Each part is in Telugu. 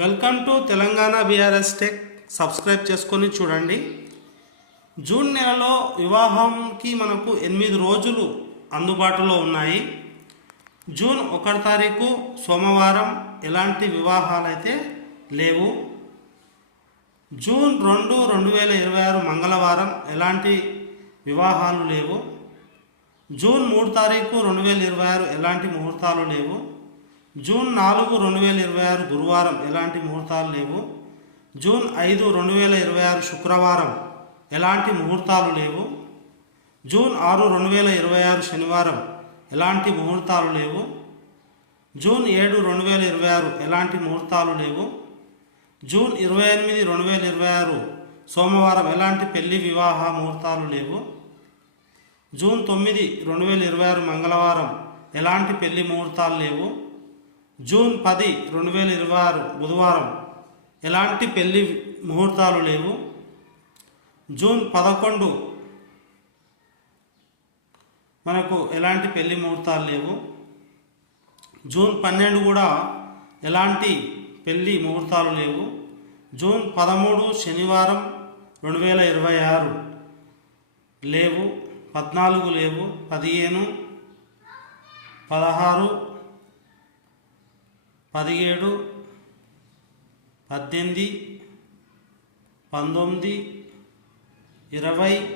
Welcome to Telangana BRS tech. Subscribe చేసుకొని చూడండి. జూన్ నెలలో వివాహంకి మనకు ఎనిమిది రోజులు అందుబాటులో ఉన్నాయి. జూన్ ఒకటి తారీఖు సోమవారం ఎలాంటి వివాహాలు అయితే లేవు. జూన్ రెండు రెండు వేల ఇరవై ఆరు మంగళవారం ఎలాంటి వివాహాలు లేవు. జూన్ మూడు తారీఖు రెండు వేల ఇరవై ఆరు ఎలాంటి ముహూర్తాలు లేవు. జూన్ నాలుగు రెండు వేల ఇరవై ఆరు గురువారం ఎలాంటి ముహూర్తాలు లేవు? జూన్ ఐదు రెండు వేల ఇరవై ఆరు శుక్రవారం ఎలాంటి ముహూర్తాలు లేవు? జూన్ ఆరు రెండు వేల ఇరవై ఆరు శనివారం ఎలాంటి ముహూర్తాలు లేవు? జూన్ ఏడు రెండు వేల ఇరవై ఆరు ఎలాంటి ముహూర్తాలు లేవు? జూన్ ఇరవై ఎనిమిది రెండు వేల ఇరవై ఆరు సోమవారం ఎలాంటి పెళ్ళి వివాహ ముహూర్తాలు లేవు? జూన్ తొమ్మిది రెండు వేల ఇరవై ఆరు మంగళవారం ఎలాంటి పెళ్ళి ముహూర్తాలు లేవు? జూన్ పది రెండు వేల ఇరవై ఆరు బుధవారం ఎలాంటి పెళ్ళి ముహూర్తాలు లేవు. జూన్ పదకొండు మనకు ఎలాంటి పెళ్ళి ముహూర్తాలు లేవు. జూన్ పన్నెండు కూడా ఎలాంటి పెళ్ళి ముహూర్తాలు లేవు. జూన్ పదమూడు శనివారం రెండు వేల ఇరవై ఆరు లేవు. పద్నాలుగు లేవు. పదిహేను పదహారు పదిహేడు పద్దెనిమిది పంతొమ్మిది ఇరవై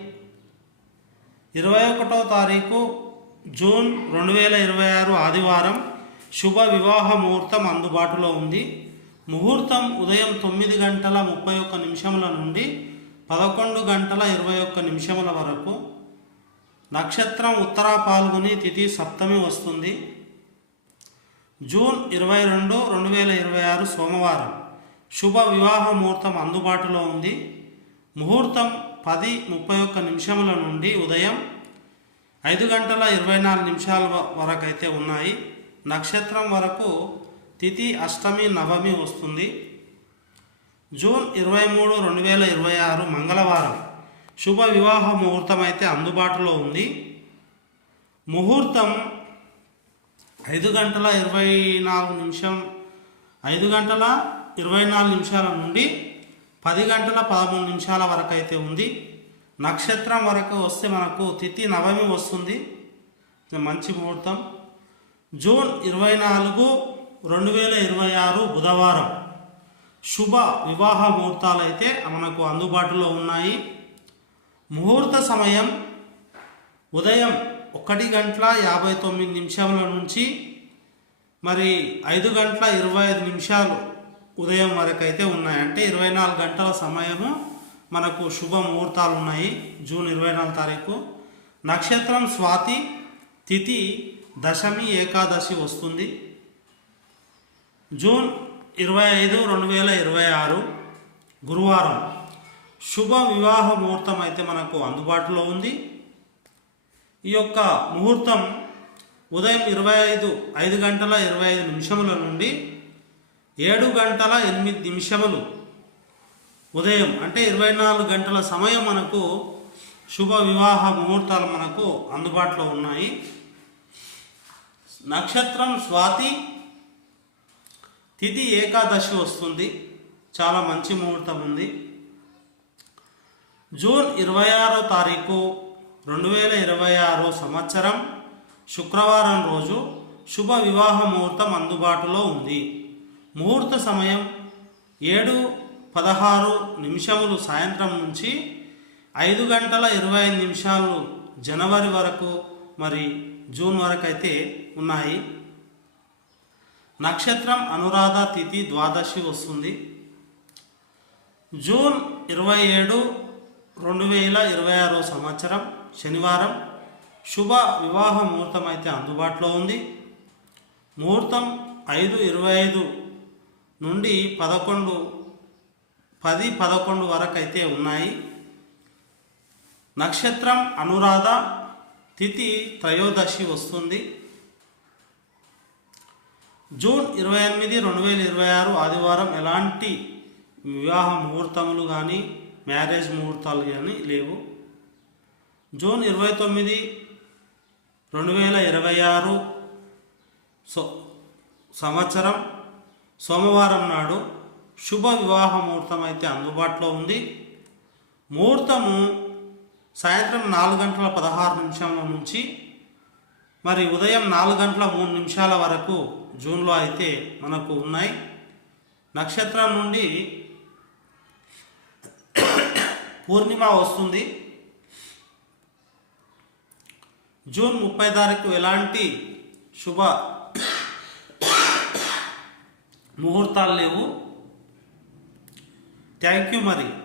ఇరవై ఒకటో తారీఖు జూన్ రెండు వేల ఇరవై ఆరు ఆదివారం శుభ వివాహ ముహూర్తం అందుబాటులో ఉంది. ముహూర్తం ఉదయం తొమ్మిది గంటల ముప్పై ఒక్క నిమిషముల నుండి పదకొండు గంటల ఇరవై ఒక్క నిమిషముల వరకు. నక్షత్రం ఉత్తరా పాల్గొని తిథి సప్తమి వస్తుంది. జూన్ ఇరవై రెండు రెండు వేల ఇరవై ఆరు సోమవారం. శుభ వివాహ ముహూర్తం అందుబాటులో ఉంది. ముహూర్తం పది ముప్పై ఒక్క నిమిషముల నుండి ఉదయం ఐదు గంటల ఇరవై నాలుగు నిమిషాల వరకు అయితే ఉన్నాయి. నక్షత్రం వరకు తిథి అష్టమి నవమి వస్తుంది. జూన్ ఇరవై మూడు రెండు వేల ఇరవై ఆరు మంగళవారం. శుభ వివాహ ముహూర్తం అయితే అందుబాటులో ఉంది. ముహూర్తం ఐదు గంటల ఇరవై నాలుగు నిమిషం ఐదు గంటల ఇరవై నాలుగు నిమిషాల నుండి పది గంటల పదమూడు నిమిషాల వరకు అయితే ఉంది. నక్షత్రం వరకు వస్తే మనకు తిథి నవమి వస్తుంది. ఇది మంచి ముహూర్తం. జూన్ ఇరవై నాలుగు రెండు వేల ఇరవై ఆరు బుధవారం. శుభ వివాహ ముహూర్తాలు అయితే మనకు అందుబాటులో ఉన్నాయి. ముహూర్త సమయం ఉదయం ఒకటి గంటల యాభై తొమ్మిది నిమిషముల నుంచి మరి ఐదు గంటల ఇరవై ఐదు నిమిషాలు ఉదయం వరకు అయితే ఉన్నాయి. అంటే ఇరవై నాలుగు గంటల సమయము మనకు శుభ ముహూర్తాలు ఉన్నాయి. జూన్ ఇరవై నాలుగు తారీఖు. నక్షత్రం స్వాతి తిథి దశమి ఏకాదశి వస్తుంది. జూన్ ఇరవై ఐదు రెండు వేల ఇరవై ఆరు గురువారం. శుభ వివాహ ముహూర్తం అయితే మనకు అందుబాటులో ఉంది. ఈ యొక్క ముహూర్తం ఉదయం ఇరవై ఐదు ఐదు గంటల ఇరవై ఐదు నిమిషముల నుండి ఏడు గంటల ఎనిమిది నిమిషములు ఉదయం అంటే ఇరవై నాలుగు గంటల సమయం మనకు శుభ వివాహ ముహూర్తాలు మనకు అందుబాటులో ఉన్నాయి. నక్షత్రం స్వాతి తిథి ఏకాదశి వస్తుంది. చాలా మంచి ముహూర్తం ఉంది. జూన్ ఇరవై ఆరో తారీఖు రెండు వేల ఇరవై ఆరు సంవత్సరం శుక్రవారం రోజు శుభ వివాహ ముహూర్తం అందుబాటులో ఉంది. ముహూర్త సమయం ఏడు పదహారు నిమిషములు సాయంత్రం నుంచి ఐదు గంటల ఇరవై ఐదు నిమిషాలు జనవరి వరకు మరి జూన్ వరకు అయితే ఉన్నాయి. నక్షత్రం అనురాధ తిథి ద్వాదశి వస్తుంది. జూన్ ఇరవై ఏడు రెండు వేల ఇరవై ఆరో సంవత్సరం శనివారం శుభ వివాహ ముహూర్తం అయితే అందుబాటులో ఉంది. ముహూర్తం ఐదు ఇరవై ఐదు నుండి పదకొండు పది పదకొండు వరకు అయితే ఉన్నాయి. నక్షత్రం అనురాధ తిథి త్రయోదశి వస్తుంది. జూన్ ఇరవై ఎనిమిది రెండు వేల ఇరవై ఆరు ఆదివారం ఎలాంటి వివాహ ముహూర్తములు కానీ మ్యారేజ్ ముహూర్తాలు కానీ లేవు. జూన్ ఇరవై తొమ్మిది రెండు వేల ఇరవై ఆరు సో సంవత్సరం. సోమవారం నాడు శుభ వివాహ ముహూర్తం అయితే అందుబాటులో ఉంది. ముహూర్తము సాయంత్రం నాలుగు గంటల పదహారు నిమిషాల నుంచి మరి ఉదయం నాలుగు గంటల మూడు నిమిషాల వరకు జూన్లో అయితే మనకు ఉన్నాయి. నక్షత్రం నుండి పూర్ణిమ వస్తుంది. జూన్ ముప్పై తారీఖు ఎలాంటి శుభ ముహూర్తాలు లేవు. థ్యాంక్ యూ మరి.